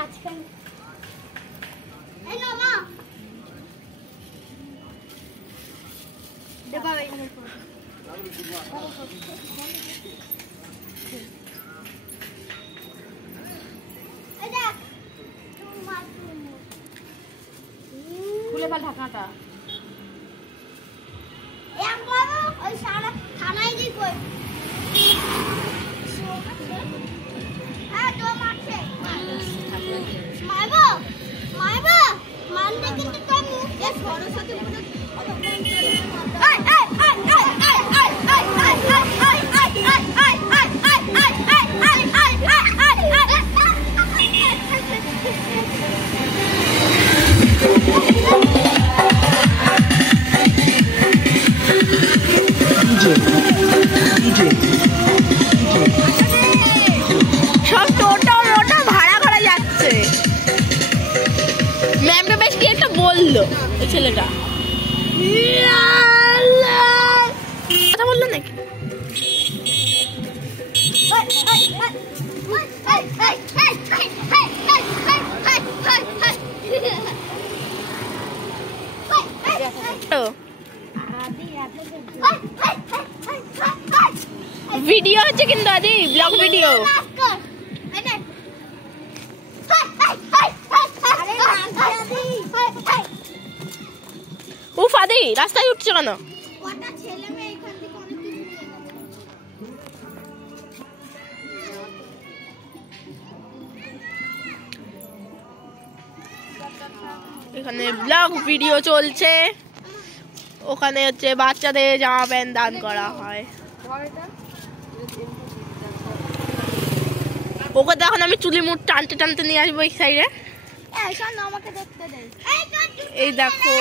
মাঝখানে এই না মা দেবা এই দেখ খুলে ফেল ঢাকনাটা একবার ওই সারা থানায় দি কই হ্যাঁ তো মারছে মারবো মারবো মানতে কিন্তু তোর মুখে সরস্বতী পুরো সব টোটো মোটো ভাড়া করা যাচ্ছে। ম্যামটা বেশ কি একটা বললো ওই ছেলেটা, কথা বললো নাকি? ভিডিও হচ্ছে কিন্তু আদি ব্লগ ভিডিও। উফ আদি রাস্তায় উঠছে কেন? এখানে ব্লগ ভিডিও চলছে, ওখানে হচ্ছে বাচ্চাদের জামা প্যান্ট দান করা হয়। ওকে তো এখন আমি চুলি মুঠ টানতে টানতে নিয়ে আসবো এই সাইডে। এই দেখো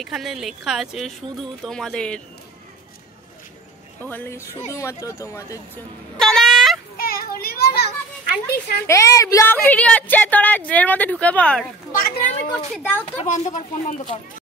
এখানে লেখা আছে শুধু তোমাদের, ওখানে শুধুমাত্র তোমাদের জন্য। এই ব্লগ ভিডিও হচ্ছে, তোরা এর মধ্যে ঢুকে পড়। বন্ধ কর, ফোন বন্ধ কর।